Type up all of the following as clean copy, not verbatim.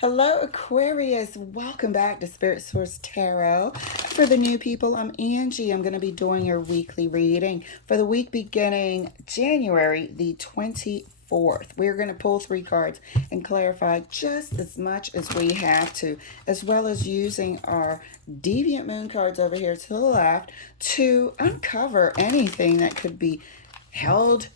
Hello, Aquarius. Welcome back to Spirit Source Tarot. For the new people, I'm Angie. I'm going to be doing your weekly reading for the week beginning January the 24th. We're going to pull 3 cards and clarify just as much as we have to, as well as using our Deviant Moon cards over here to the left to uncover anything that could be held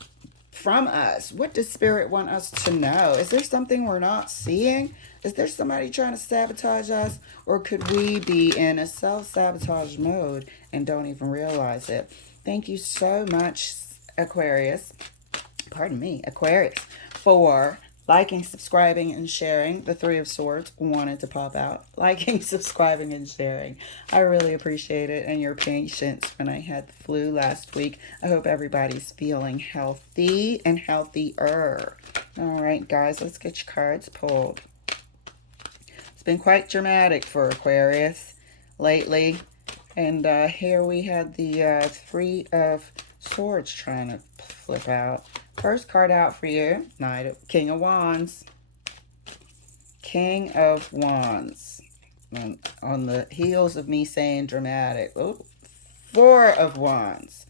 from us. What does Spirit want us to know? Is there something we're not seeing? Is there somebody trying to sabotage us? Or could we be in a self-sabotage mode and don't even realize it? Thank you so much, Aquarius. Pardon me, Aquarius, for liking, subscribing, and sharing. The Three of Swords wanted to pop out. Liking, subscribing, and sharing. I really appreciate it and your patience when I had the flu last week. I hope everybody's feeling healthy and healthier. All right, guys, let's get your cards pulled. It's been quite dramatic for Aquarius lately. And here we had the Three of Swords trying to flip out. First card out for you, King of Wands. King of Wands. On the heels of me saying dramatic. Oh, Four of Wands.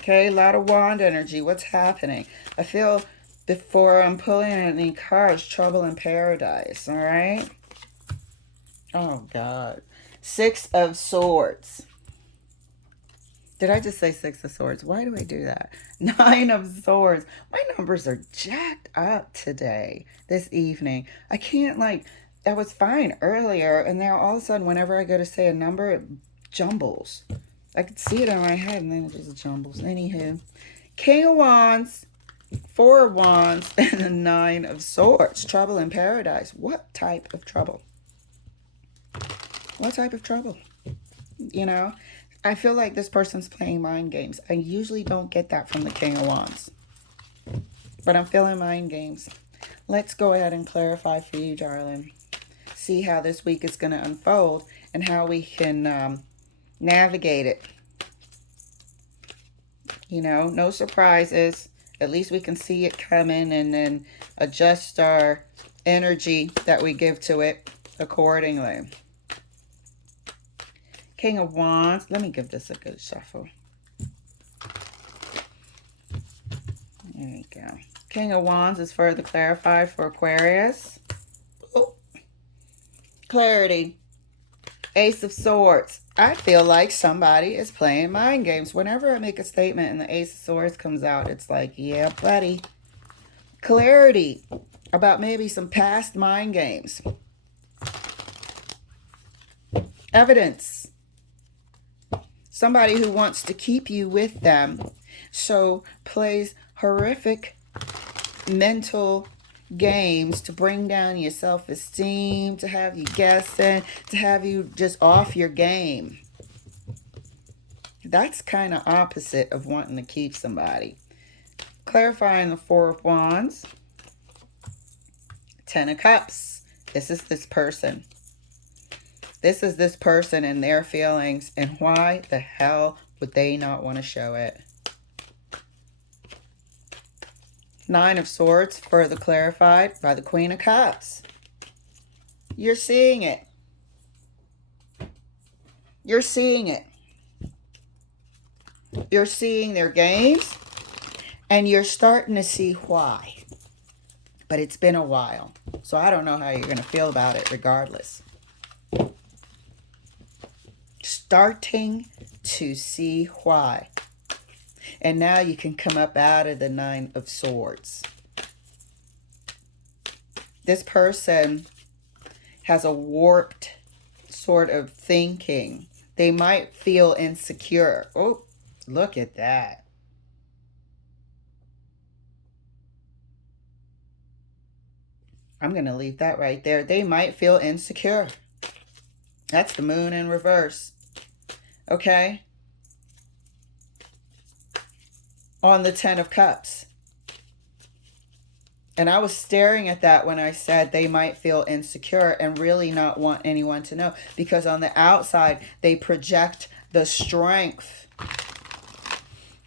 Okay, a lot of wand energy. What's happening? I feel before I'm pulling any cards, trouble in paradise, all right? Oh, God. Six of Swords. Did I just say Six of Swords? Why do I do that? Nine of Swords. My numbers are jacked up today, this evening. I can't, that was fine earlier, and now all of a sudden, whenever I go to say a number, it jumbles. I could see it in my head, and then it just jumbles. Anywho, King of Wands, Four of Wands, and the Nine of Swords. Trouble in paradise. What type of trouble? What type of trouble? You know? I feel like this person's playing mind games. I usually don't get that from the King of Wands. But I'm feeling mind games. Let's go ahead and clarify for you, darling. See how this week is going to unfold and how we can navigate it. You know, no surprises. At least we can see it coming and then adjust our energy that we give to it accordingly. King of Wands. Let me give this a good shuffle. There we go. King of Wands is further clarified for Aquarius. Oh. Clarity. Ace of Swords. I feel like somebody is playing mind games. Whenever I make a statement and the Ace of Swords comes out, it's like, yeah, buddy. Clarity about maybe some past mind games. Evidence. Somebody who wants to keep you with them, so plays horrific mental games to bring down your self-esteem, to have you guessing, to have you just off your game. That's kind of opposite of wanting to keep somebody. Clarifying the Four of Wands. Ten of Cups. This is this person. This is this person and their feelings, and why the hell would they not want to show it? Nine of Swords, further clarified by the Queen of Cups. You're seeing it. You're seeing it. You're seeing their games, and you're starting to see why. But it's been a while, so I don't know how you're going to feel about it regardless. Starting to see why. And now you can come up out of the Nine of Swords. This person has a warped sort of thinking. They might feel insecure. Oh, look at that. I'm going to leave that right there. They might feel insecure. That's the Moon in reverse. Okay? On the Ten of Cups. And I was staring at that when I said they might feel insecure and really not want anyone to know. Because on the outside, they project the strength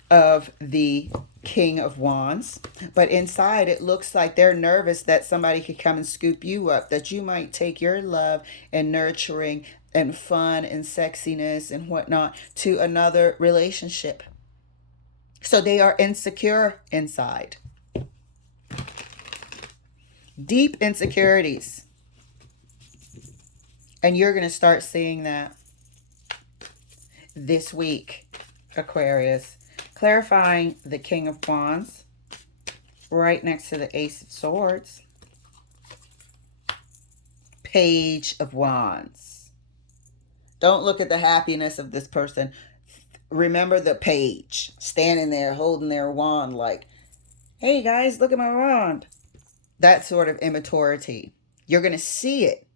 of the King of Wands. But inside, it looks like they're nervous that somebody could come and scoop you up, that you might take your love and nurturing and fun and sexiness and whatnot to another relationship. So they are insecure inside. Deep insecurities. And you're going to start seeing that this week, Aquarius. Clarifying the King of Wands right next to the Ace of Swords. Page of Wands. Don't look at the happiness of this person. Remember the page standing there holding their wand like, hey guys, look at my wand. That sort of immaturity. You're going to see it.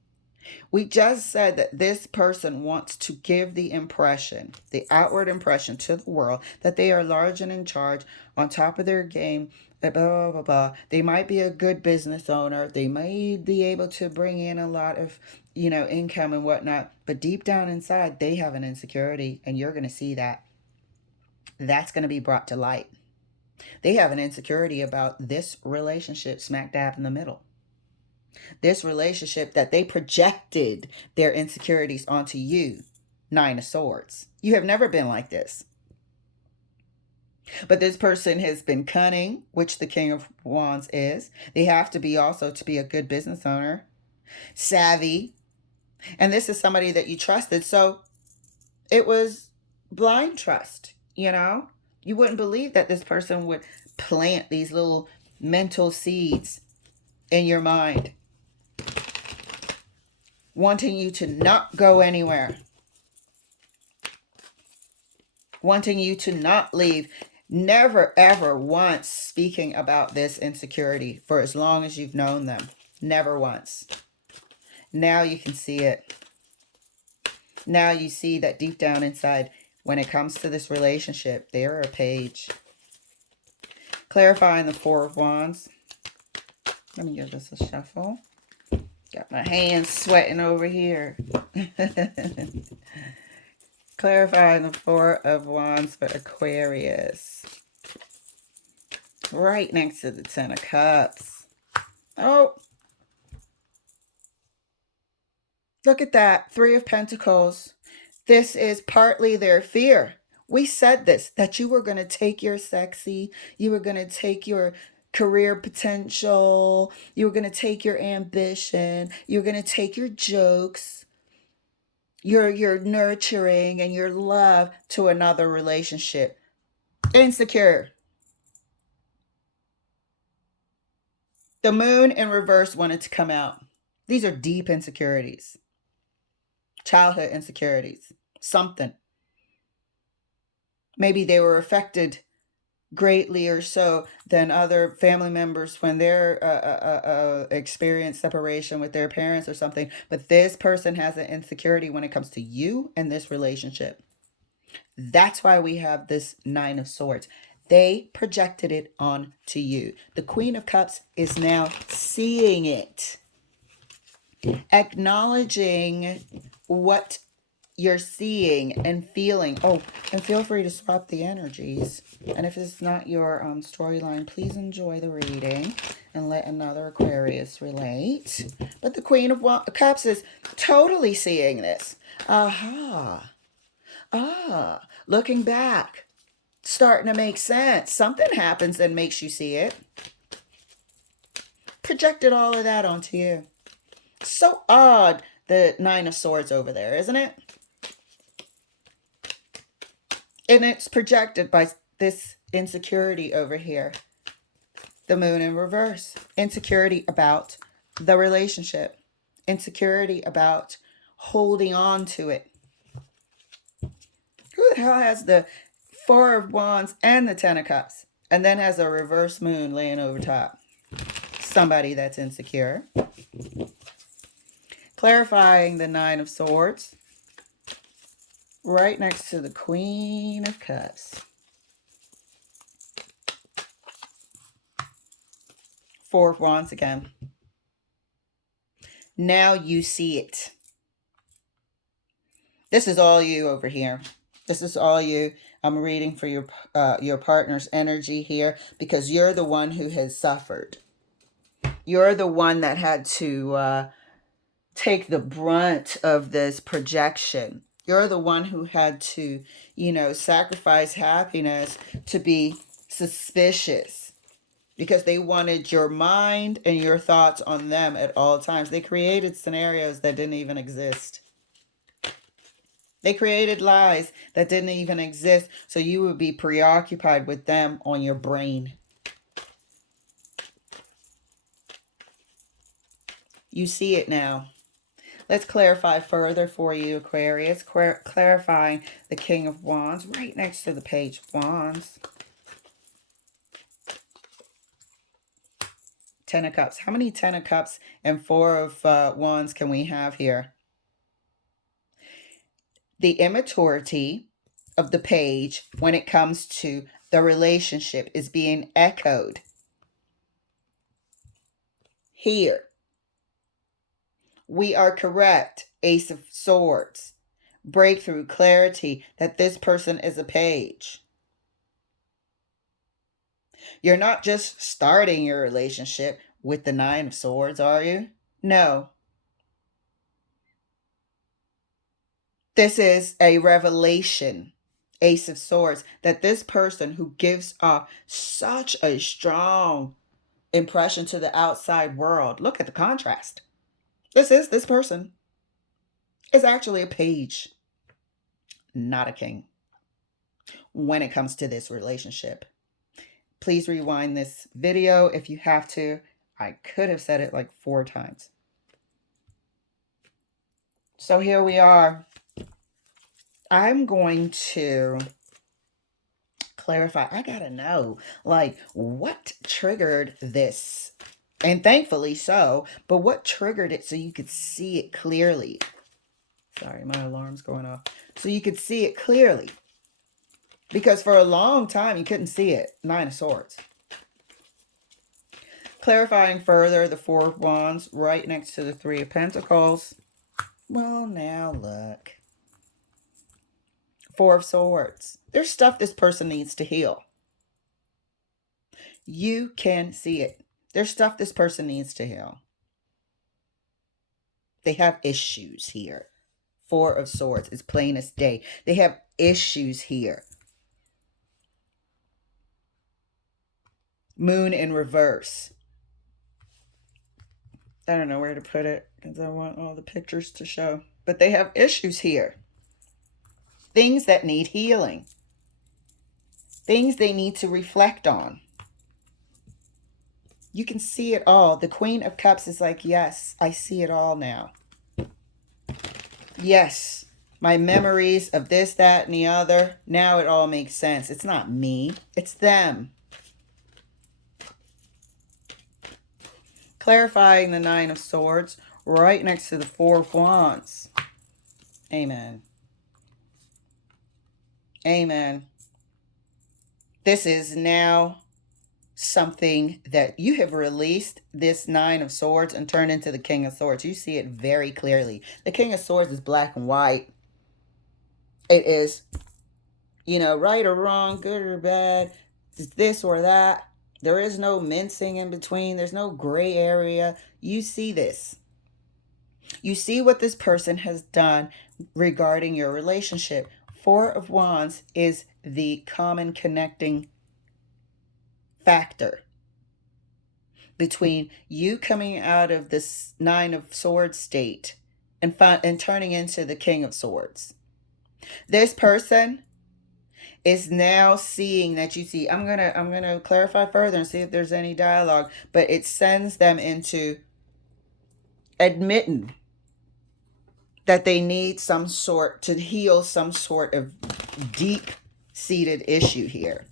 We just said that this person wants to give the impression, the outward impression to the world that they are large and in charge, on top of their game, blah, blah, blah, blah. They might be a good business owner. They may be able to bring in a lot of, income and whatnot. But deep down inside, they have an insecurity, and you're going to see that. That's going to be brought to light. They have an insecurity about this relationship smack dab in the middle. This relationship that they projected their insecurities onto you. 9 of Swords. You have never been like this. But this person has been cunning, which the King of Wands is. They have to be also to be a good business owner. Savvy. And this is somebody that you trusted. So it was blind trust, You wouldn't believe that this person would plant these little mental seeds in your mind, wanting you to not go anywhere, wanting you to not leave. Never, ever once speaking about this insecurity for as long as you've known them. Never once. Now you can see it. Now you see that deep down inside, when it comes to this relationship, they're a page. Clarifying the 4 of Wands. Let me give this a shuffle. Got my hands sweating over here. Clarifying the 4 of Wands for Aquarius. Right next to the 10 of Cups. Oh. Look at that. 3 of Pentacles. This is partly their fear. We said this, that you were going to take your sexy, you were going to take your career potential, you were going to take your ambition, you were going to take your jokes, your nurturing and your love to another relationship. Insecure. The moon in reverse wanted to come out. These are deep insecurities. Childhood insecurities. Something. Maybe they were affected greatly or so than other family members when they're experienced separation with their parents or something. But this person has an insecurity when it comes to you and this relationship. That's why we have this 9 of Swords. They projected it onto you. The Queen of Cups is now seeing it, acknowledging what you're seeing and feeling. Oh, and feel free to swap the energies. And if it's not your storyline, please enjoy the reading and let another Aquarius relate. But the Queen of Cups is totally seeing this. Aha. Looking back. Starting to make sense. Something happens and makes you see it. Projected all of that onto you. So odd, the 9 of Swords over there, isn't it? And it's projected by this insecurity over here. The moon in reverse. Insecurity about the relationship. Insecurity about holding on to it. Who the hell has the 4 of Wands and the 10 of Cups? And then has a reverse moon laying over top. Somebody that's insecure. Clarifying the 9 of Swords. Right next to the Queen of Cups. 4 of Wands again. Now you see it. This is all you over here. This is all you. I'm reading for your partner's energy here, because you're the one who has suffered. You're the one that had to take the brunt of this projection. You're the one who had to, sacrifice happiness to be suspicious, because they wanted your mind and your thoughts on them at all times. They created scenarios that didn't even exist. They created lies that didn't even exist, so you would be preoccupied with them on your brain. You see it now. Let's clarify further for you, Aquarius. Clarifying the King of Wands right next to the Page of Wands. Ten of Cups. How many Ten of Cups and Four of Wands can we have here? The immaturity of the page when it comes to the relationship is being echoed here. We are correct. Ace of Swords. Breakthrough, clarity that this person is a page. You're not just starting your relationship with the Nine of Swords, are you? No. This is a revelation, Ace of Swords, that this person who gives off such a strong impression to the outside world. Look at the contrast. This person is actually a page, not a king, when it comes to this relationship. Please rewind this video if you have to. I could have said it like 4 times. So here we are. I'm going to clarify. I gotta know, like, what triggered this? And thankfully so, but what triggered it so you could see it clearly? Sorry, my alarm's going off. So you could see it clearly. Because for a long time, you couldn't see it. Nine of Swords. Clarifying further, the Four of Wands right next to the Three of Pentacles. Well, now look. Four of Swords. There's stuff this person needs to heal. You can see it. There's stuff this person needs to heal. They have issues here. Four of Swords is plain as day. They have issues here. Moon in reverse. I don't know where to put it because I want all the pictures to show. But they have issues here. Things that need healing. Things they need to reflect on. You can see it all. The Queen of Cups is like, yes, I see it all now. Yes, my memories of this, that, and the other, now it all makes sense. It's not me, it's them. Clarifying the Nine of Swords right next to the Four of Wands. Amen. Amen. This is now something that you have released, this Nine of Swords, and turned into the King of Swords. You see it very clearly. The King of Swords is black and white. It is, right or wrong, good or bad, this or that. There is no mincing in between. There's no gray area. You see this. You see what this person has done regarding your relationship. Four of Wands is the common connecting factor between you coming out of this Nine of Swords state and turning into the King of Swords. This person is now seeing that you see. I'm gonna clarify further and see if there's any dialogue, but it sends them into admitting that they need some sort to heal some sort of deep-seated issue here.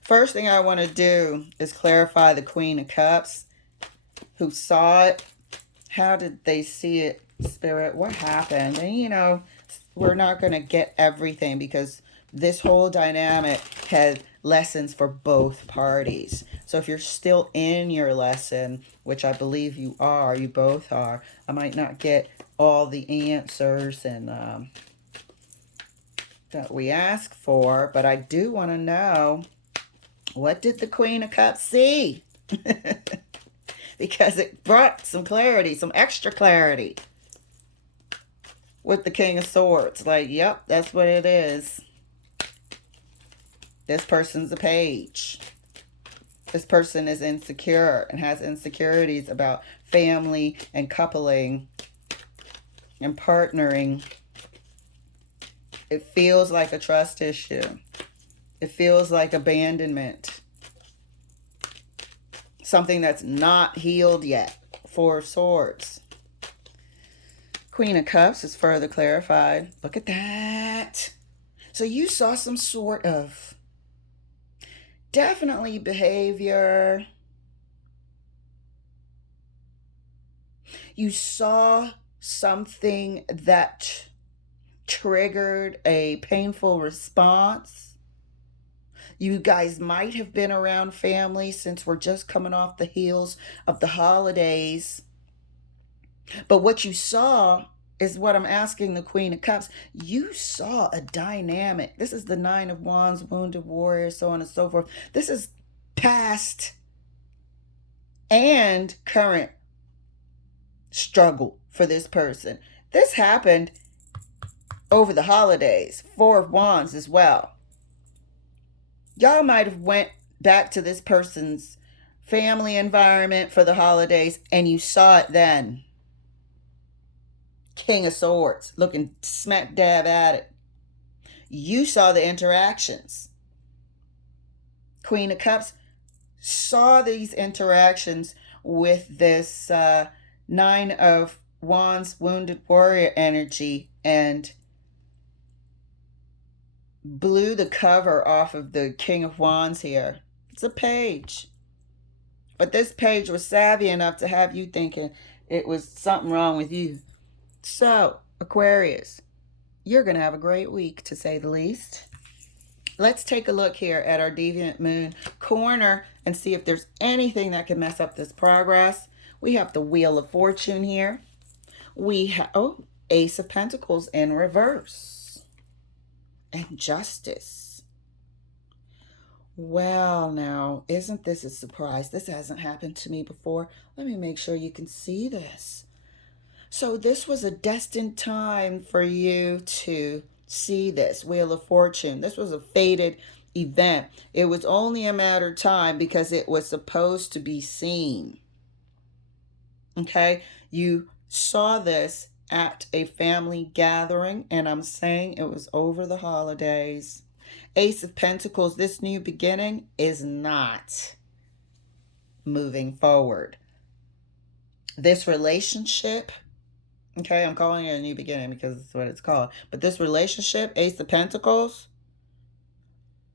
First thing I want to do is clarify the Queen of Cups. Who saw it? How did they see it, Spirit? What happened? And we're not going to get everything because this whole dynamic has lessons for both parties. So if you're still in your lesson, which I believe you are, you both are, I might not get all the answers and that we ask for, but I do want to know, what did the Queen of Cups see? Because it brought some clarity, some extra clarity with the King of Swords. Like, yep, that's what it is. This person's a page. This person is insecure and has insecurities about family and coupling and partnering. It feels like a trust issue. It feels like abandonment. Something that's not healed yet. Four of Swords. Queen of Cups is further clarified. Look at that. So you saw some sort of definitely behavior. You saw something that triggered a painful response. You guys might have been around family since we're just coming off the heels of the holidays. But what you saw is what I'm asking the Queen of Cups. You saw a dynamic. This is the Nine of Wands, wounded warrior, so on and so forth. This is past and current struggle for this person. This happened over the holidays. Four of Wands as well. Y'all might have went back to this person's family environment for the holidays and you saw it then. King of Swords, looking smack dab at it. You saw the interactions. Queen of Cups saw these interactions with this Nine of Wands, wounded warrior energy, and blew the cover off of the King of Wands here. It's a page. But this page was savvy enough to have you thinking it was something wrong with you. So, Aquarius, you're going to have a great week, to say the least. Let's take a look here at our Deviant Moon corner and see if there's anything that can mess up this progress. We have the Wheel of Fortune here. We have, Ace of Pentacles in reverse. And Justice. Well, now, isn't this a surprise? This hasn't happened to me before. Let me make sure you can see this. So this was a destined time for you to see this Wheel of Fortune. This was a fated event. It was only a matter of time because it was supposed to be seen. Okay? You saw this at a family gathering, and I'm saying it was over the holidays. Ace of Pentacles, this new beginning is not moving forward. This relationship, okay, I'm calling it a new beginning because it's what it's called. But this relationship, Ace of Pentacles,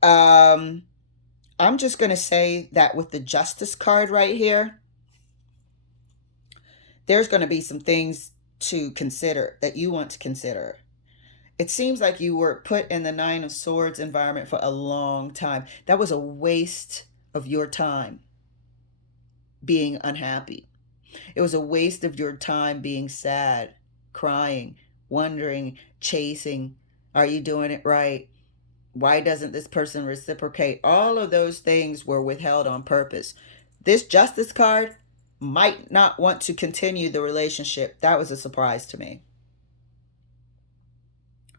I'm just going to say that with the Justice card right here, there's going to be some things to consider that you want to consider. It seems like you were put in the Nine of Swords environment for a long time. That was a waste of your time being unhappy. It was a waste of your time being sad, crying, wondering, chasing. Are you doing it right? Why doesn't this person reciprocate? All of those things were withheld on purpose. This Justice card might not want to continue the relationship. That was a surprise to me.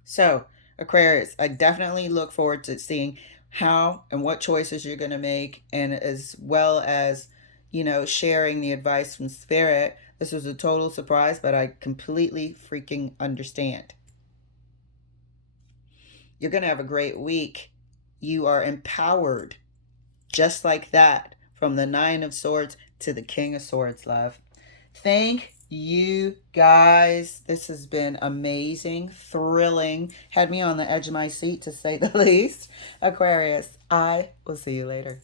So, Aquarius, I definitely look forward to seeing how and what choices you're going to make, and as well as, sharing the advice from Spirit. This was a total surprise, but I completely freaking understand. You're going to have a great week. You are empowered just like that, from the Nine of Swords to the King of Swords, love. Thank you guys. This has been amazing, thrilling, had me on the edge of my seat, to say the least. Aquarius, I will see you later.